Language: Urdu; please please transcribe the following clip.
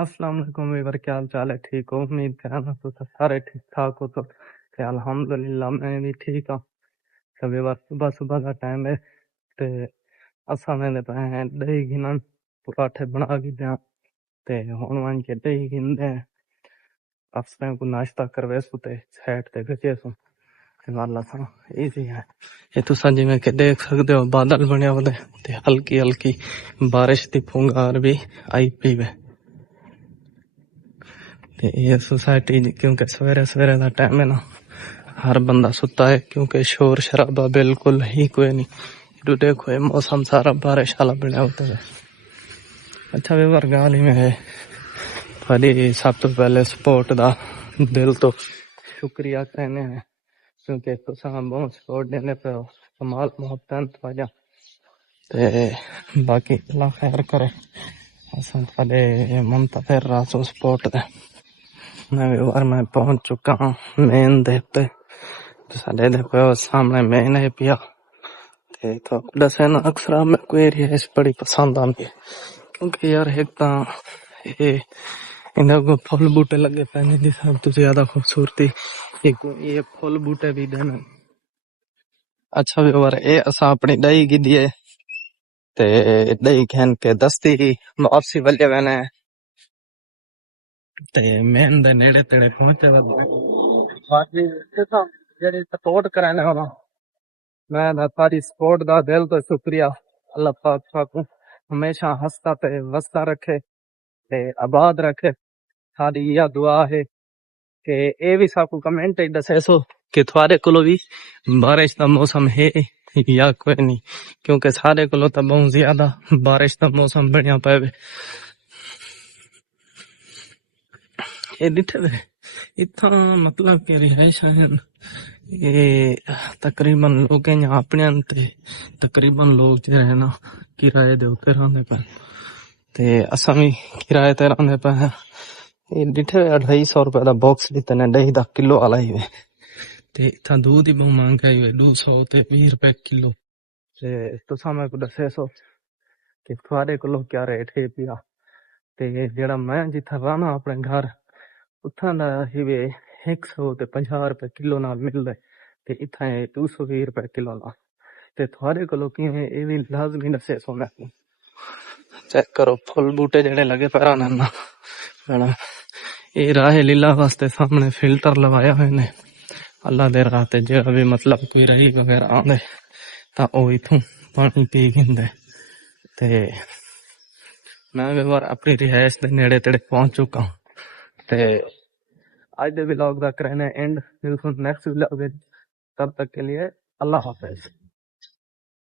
السلام علیکم ویور، کیا حال چال ہے؟ ٹھیک ہو؟ امید کرنا تو سارے ٹھیک ٹھاک ہو تو الحمدللہ میں بھی ٹھیک ہوں۔ تو ویور صبح صبح کا ٹائم ہے تے اساں نے پے ہیں دہی گھنن پراٹھے بنا کے دیا تے ہن وان کے دہی گھندے اساں کو ناشتہ کروے سو تے سائڈ تے گچے سو والا سا ایزی ہے۔ یہ تساں جویں کہ دیکھ سکدے ہو بادل بنیا ہوندے تے ہلکی ہلکی بارش دی پھنگار بھی آئی پی وے۔ یہ سوسائٹی کیونکہ سویرے سویرے دا ٹائم ہے نا، ہر بندہ ستا ہے کیونکہ شور شرابہ بالکل ہی کوئی نہیں۔ تو دیکھو یہ موسم سارا بارش والا بنیا ہوتا ہے۔ اچھا ویور گال ہی میں ہے تھوڑی سب تو پہلے سپورٹ دا دل تو شکریہ کہنے ہیں کیونکہ تساں بہت سپورٹ دینے پہ ہو، کمال محبت وجہ تے باقی اللہ خیر کرے۔ اساں تھوڑے منتظر راسو سپورٹ دے۔ میں پہنچ چکا ہوں مین دے پہ، سڈے دے پہ سامنے مین ہے پیا تو دسے نا اکثر میں کوئی ایریا بڑی پسند آتی ہے کیونکہ یار ایک تو انہیں کو پھل بوٹے لگے پہنے دی سب تو زیادہ خوبصورتی یہ پھل بوٹے بھی دینا۔ اچھا بھی اور اے اساں اپنی دہی کی دیے تے دہی کھین کے دستی واپسی والے وینے تے مین دے نیڑے تیڑے پہنچے دا باقی جڑی سپورٹ کرانے والا میں ساری سپورٹ دا دل تو شکریہ۔ اللہ پاک کو ہمیشہ ہستا تے وستا رکھے تے آباد رکھے۔ ساری یہ دعا ہے کہ اے بھی سب کو کمنٹ دسے سو کہ تھوڑے کولو بھی بارش دا موسم ہے یا کوئی نہیں، کیونکہ سارے کولو تو بہت زیادہ بارش دا موسم بنیا پے۔ یہ ڈٹھے وے اتنا مطلب کہ رہائش یہ تقریباً لوگ اپنے تقریباً لوگ جو ہے نا کرائے دے اتنے رہنے پہ تے اساں بھی کرائے تے رہنے پہ ہیں۔ یہ ڈٹھے 250 روپے دا باکس لیتے نے دہی دا کلو والا ہی وے تے اتنا دودھ ہی بہت مہنگا ہی وے 220 روپے کلو تے تساں میں کو دسے سو کہ تھوڑے کولو کیا ریٹ ہے پیا تے جڑا میں جتھا رہنا اپنے گھر اتھاں دا ہی وے 150 روپے کلو نال مل رہے تے اتھاں 220 روپے کلو نال تے تھوڑے کولو کی ہے یہ بھی لازمی دسے سو۔ میں چیک کرو پھل بوٹے جڑے لگے پیرا نا یہ راہ لیلا واسطے سامنے فلٹر لوایا ہوئے نے اللہ دے راہ تے جڑا بھی مطلب کوئی رہی وغیرہ آندے تا او ایتھوں پانی پی گھندے تے میں بھی بار اپنی رہائش دے نیڑے تیڑے پہنچ چکا ہوں تے آج دے ولاگ دا کرنے اینڈ ملتے نیکسٹ ولاگ، تب تک کے لیے اللہ حافظ۔